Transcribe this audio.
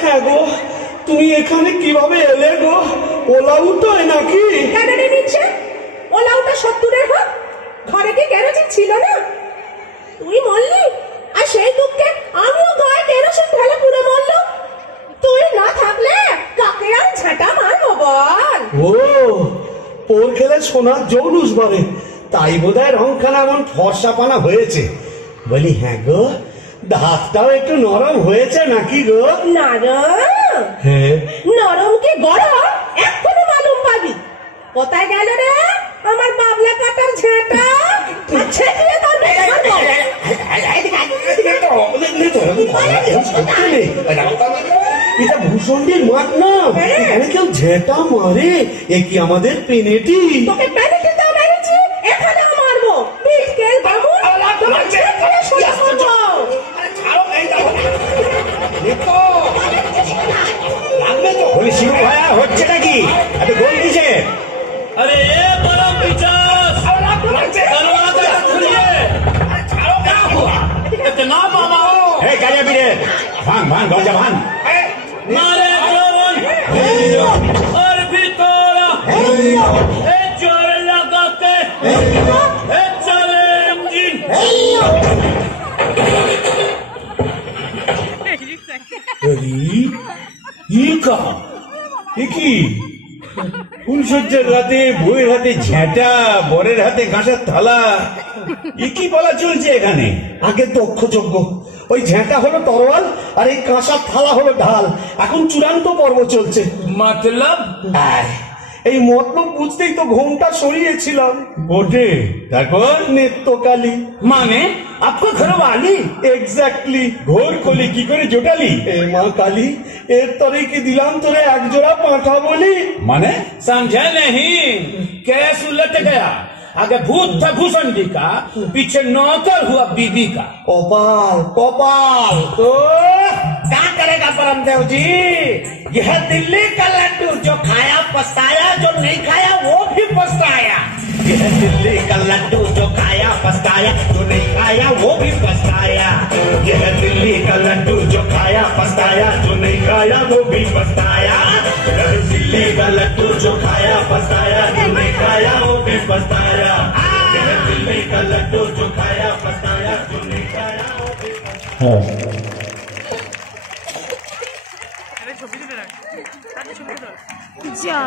হ্যাঁ গো, তুমি এখানে কিভাবে এলে গো? ওলা উঠোয় নাকি? ওলা উঠা 70-এর হোক, ঘরে কি কেরোসিন ছিল না? তুই মরলি, আর সেই দুঃখে আমিও গায়ে কেরোসিন ঢেলে পুরো মরলো। তুই না থাকলে কাকে আর ঝাঁটা মারবো বল? ও, পোর খেলে সোনার জৌলুস বলে, তাই বোধহয় রংখানা এমন ফর্সাপানা হয়েছে। বলি হ্যাঁ গো, দাঁতটাও একটু নরম হয়েছে নাকি গো? নরম? হ্যাঁ। নরম কি গরম এক্ষুনি মালুম পাবি। কোথায় গেল রে আমার বাবলা কাটার ঝেঁটা? এটা ভূষণের মাঠ না, এখানে কেউ ঝেঁটা মারে? এ কি আমাদের পেনেটি? তোকে পেনেটি দাও মেরেছি, এখানেও মারবো। বিটকেল বাবু, তোমার ঝেঁটা শুনে শুনবো। বলি শিবু ভাইয়া, হচ্ছে নাকি? এত গোল দিছে? अरे ये परम पिचास दरवाजा खुलिए। क्या हुआ इतना मामा? कालिया पीड़े भांग भांग दरवाजा भांग। मारे जोरन और भी तोड़ा जोर लगा के चले इंजन। ফুলসজ্জার রাতে বউয়ের হাতে ঝেঁটা, বরের হাতে কাঁসার থালা, এ কি বলা চলছে এখানে? আগে দক্ষযজ্ঞ, ওই ঝেঁটা হলো তরোয়াল আর এই কাঁসার থালা হলো ঢাল। এখন চূড়ান্ত পর্ব চলছে। मतलब এই মতলব বুঝতেই তো ঘোমটা সরিয়েছিলাম বটে। তারপর নেত্রকালী माने आपको घर वाली? এক্স্যাক্টলি। ঘোর কলি কি করে জোটালি? এ মা কালী, এর তরে কি দিলাম তোরে এক জোড়া পাঁঠা বলি? माने समझे नहीं? केस उलट गया। आगे भूत था भूषण जी का, पीछे नौकर हुआ बीबी का। कपाल कपाल। तो क्या करेगा परमदेव जी? यह दिल्ली का लड्डू, जो खाया पछताया, जो नहीं खाया वो भी पछताया। यह दिल्ली का लड्डू, जो खाया पछताया, जो नहीं खाया वो भी पछताया। यह दिल्ली का लड्डू, जो खाया पछताया, जो नहीं खाया वो भी पछताया। यह दिल्ली का लड्डू, जो खाया पछताया, जो नहीं खाया वो भी पछताया। यह दिल्ली का लड्डू, जो खाया पछताया, जो नहीं खाया वो भी पछताया। যা